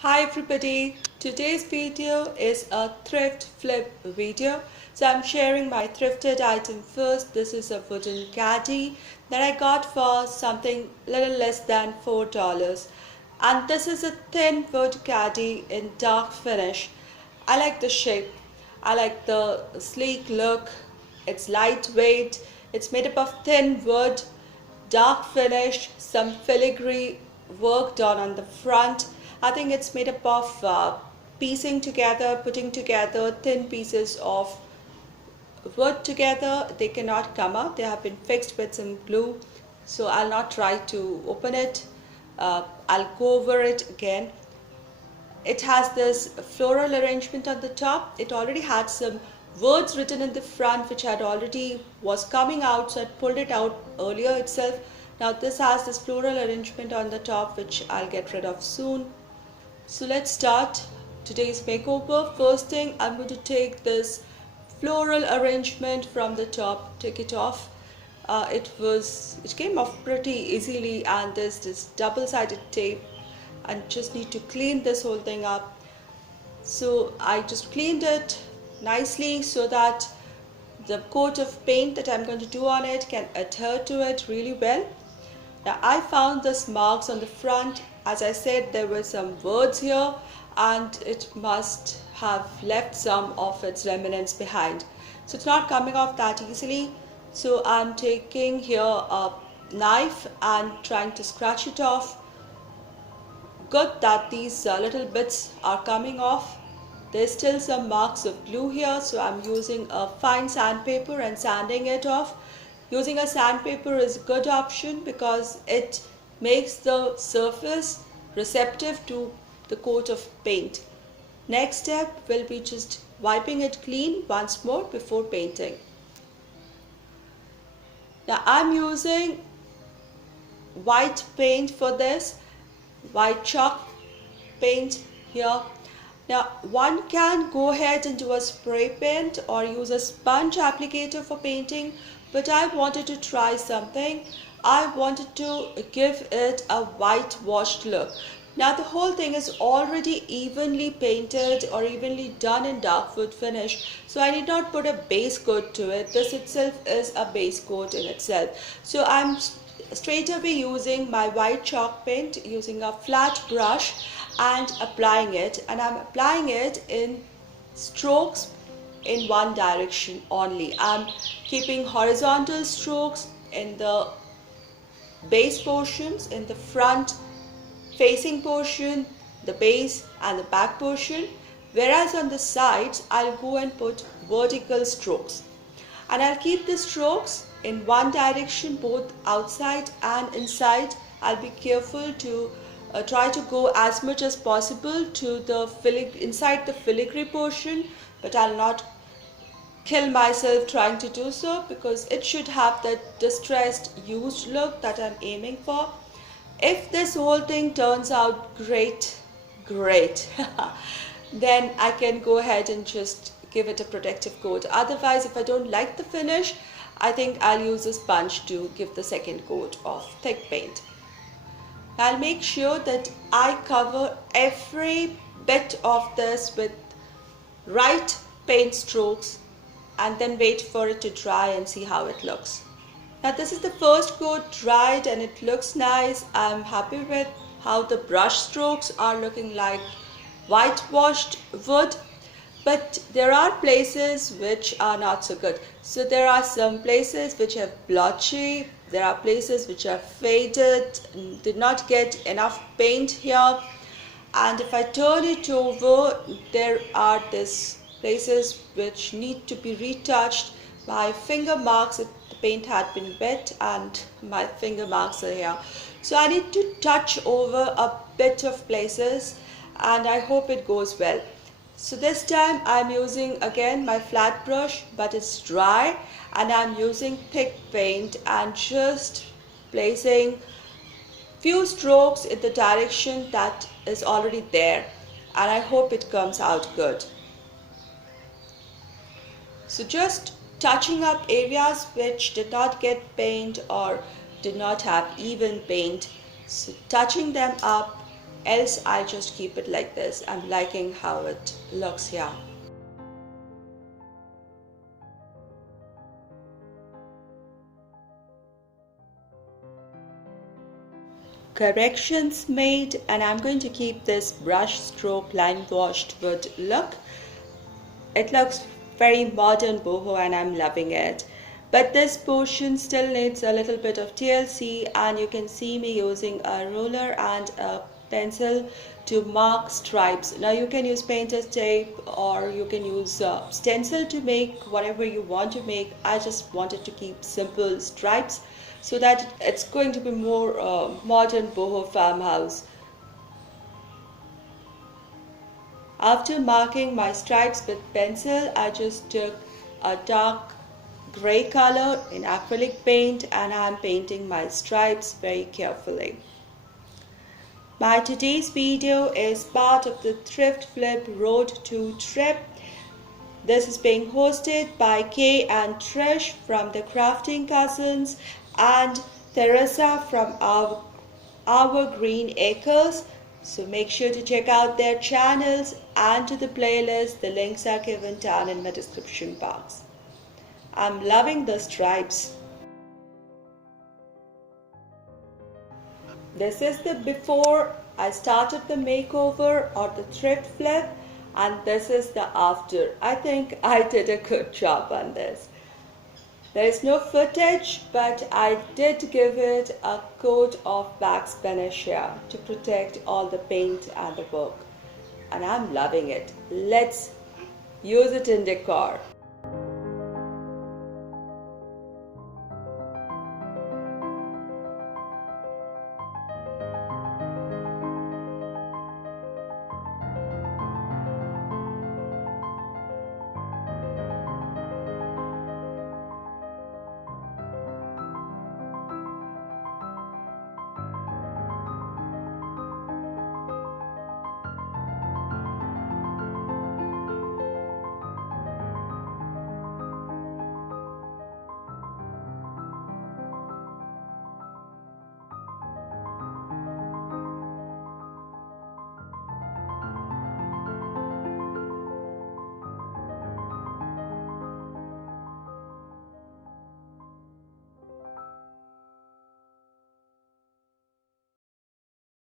Hi everybody, today's video is a thrift flip video. So I'm sharing my thrifted item first. This is a wooden caddy that I got for something little less than $4. And this is a thin wood caddy in dark finish. I like the shape. I like the sleek look. It's lightweight. It's made up of thin wood, dark finish, some filigree work done on the front. I think it's made up of putting together thin pieces of wood together. They cannot come out. They have been fixed with some glue. So I'll not try to open it. I'll go over it again. It has this floral arrangement on the top. It already had some words written in the front which had already was coming out, so I pulled it out earlier itself. Now this has this floral arrangement on the top which I'll get rid of soon. So let's start today's makeover. First thing, I'm going to take this floral arrangement from the top, take it off. It came off pretty easily, and there's this double-sided tape and just need to clean this whole thing up. So I just cleaned it nicely so that the coat of paint that I'm going to do on it can adhere to it really well. Now I found this marks on the front. As I said, there were some words here and it must have left some of its remnants behind. So it's not coming off that easily. So I'm taking here a knife and trying to scratch it off. Good that these little bits are coming off. There's still some marks of glue here, so I'm using a fine sandpaper and sanding it off. Using a sandpaper is a good option because it makes the surface receptive to the coat of paint. Next step will be just wiping it clean once more before painting. Now I'm using white paint for this, white chalk paint here. Now one can go ahead and do a spray paint or use a sponge applicator for painting, but I wanted to try something. I wanted to give it a whitewashed look. Now the whole thing is already evenly painted or evenly done in dark wood finish, so I need not put a base coat to it. This itself is a base coat in itself. So I'm straight away using my white chalk paint, using a flat brush and applying it, and I'm applying it in strokes in one direction only. I'm keeping horizontal strokes in the base portions, in the front facing portion, the base and the back portion, whereas on the sides I'll go and put vertical strokes, and I'll keep the strokes in one direction both outside and inside. I'll be careful to try to go as much as possible to the inside the filigree portion, but I'll not kill myself trying to do so because it should have that distressed used look that I'm aiming for. If this whole thing turns out great, then I can go ahead and just give it a protective coat. Otherwise, if I don't like the finish, I think I'll use a sponge to give the second coat of thick paint. I'll make sure that I cover every bit of this with right paint strokes and then wait for it to dry and see how it looks. Now this is the first coat dried and it looks nice. I'm happy with how the brush strokes are looking like whitewashed wood, but there are places which are not so good. So there are some places which have blotchy, there are places which are faded, did not get enough paint here, and if I turn it over, there are these places which need to be retouched. My finger marks, the paint had been wet and my finger marks are here. So I need to touch over a bit of places and I hope it goes well. So this time I'm using again my flat brush, but it's dry, and I'm using thick paint and just placing few strokes in the direction that is already there, and I hope it comes out good. So just touching up areas which did not get paint or did not have even paint. So touching them up else I'll just keep it like this. I'm liking how it looks here. Corrections made, and I'm going to keep this brush stroke line washed wood look. It looks very modern boho and I'm loving it. But this portion still needs a little bit of TLC, and you can see me using a ruler and a pencil to mark stripes. Now you can use painter's tape or you can use stencil to make whatever you want to make. I just wanted to keep simple stripes so that it's going to be more modern boho farmhouse. After marking my stripes with pencil, I just took a dark gray color in acrylic paint and I'm painting my stripes very carefully. My today's video is part of the Thrift Flip Road to Trip. This is being hosted by Kay and Trish from the Crafting Cousins and Teresa from our Green Acres. So make sure to check out their channels and to the playlist. The links are given down in my description box. I'm loving the stripes. This is the before I started the makeover or the thrift flip, and this is the after. I think I did a good job on this. There is no footage, but I did give it a coat of wax panacea to protect all the paint and the work. And I'm loving it. Let's use it in decor.